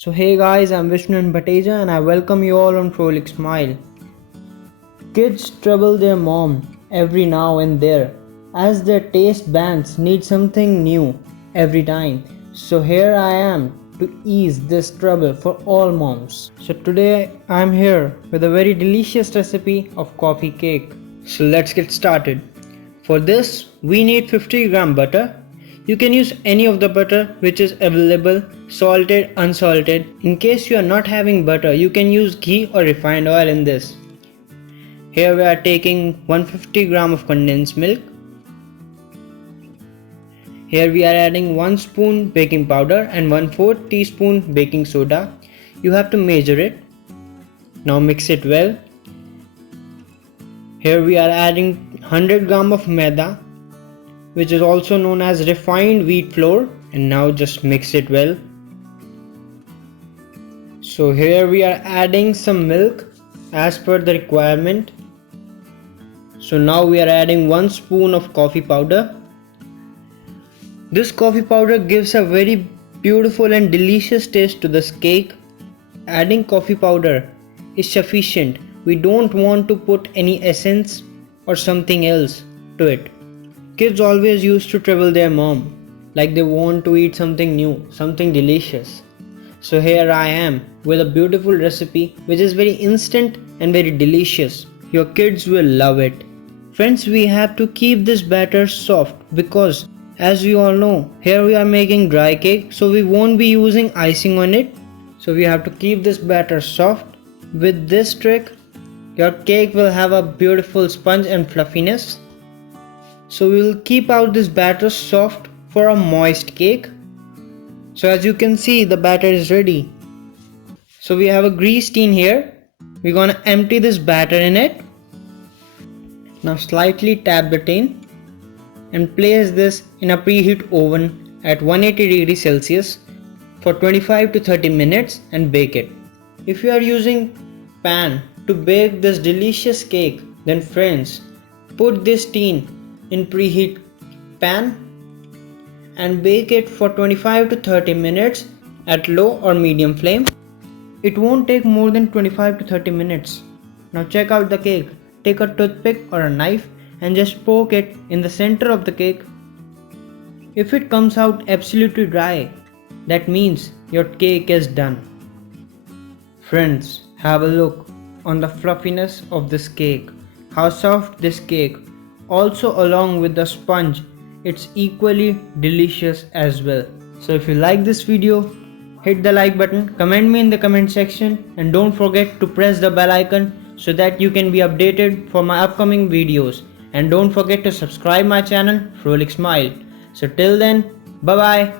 So hey guys, I'm Vishnu and Bhateja and I welcome you all on Frolic Smile. Kids trouble their mom every now and there as their taste bands need something new every time. So here I am to ease this trouble for all moms. So today I'm here with a very delicious recipe of coffee cake. So let's get started. For this we need 50 gram butter. You can use any of the butter which is available, salted, unsalted. In case you are not having butter, you can use ghee or refined oil in this. Here we are taking 150 gram of condensed milk. Here we are adding 1 spoon baking powder and 1/4 teaspoon baking soda. You have to measure it. Now mix it well. Here we are adding 100 gram of maida, which is also known as refined wheat flour, and now just mix it well. So here we are adding some milk as per the requirement. So now we are adding 1 spoon of coffee powder. This coffee powder gives a very beautiful and delicious taste to this cake. Adding coffee powder is sufficient. We don't want to put any essence or something else to it. Kids always used to trouble their mom, like they want to eat something new, something delicious. So here I am with a beautiful recipe which is very instant and very delicious. Your kids will love it. Friends, we have to keep this batter soft because as we all know, here we are making dry cake, so we won't be using icing on it. So we have to keep this batter soft. With this trick, your cake will have a beautiful sponge and fluffiness. So we will keep out this batter soft for a moist cake. So as you can see, the batter is ready. So we have a grease tin here. We're gonna empty this batter in it. Now slightly tap the tin and place this in a preheat oven at 180 degrees Celsius for 25 to 30 minutes and bake it. If you are using pan to bake this delicious cake, then friends, put this tin in preheat pan and bake it for 25 to 30 minutes at low or medium flame. It won't take more than 25 to 30 minutes. Now check out the cake. Take a toothpick or a knife and just poke it in the center of the cake. If it comes out absolutely dry, that means your cake is done. Friends, have a look on the fluffiness of this cake, how soft this cake. Also along with the sponge, it's equally delicious as well. So if you like this video, hit the like button, comment me in the comment section, and don't forget to press the bell icon so that you can be updated for my upcoming videos. And don't forget to subscribe my channel Frolic Smile. So till then, bye bye.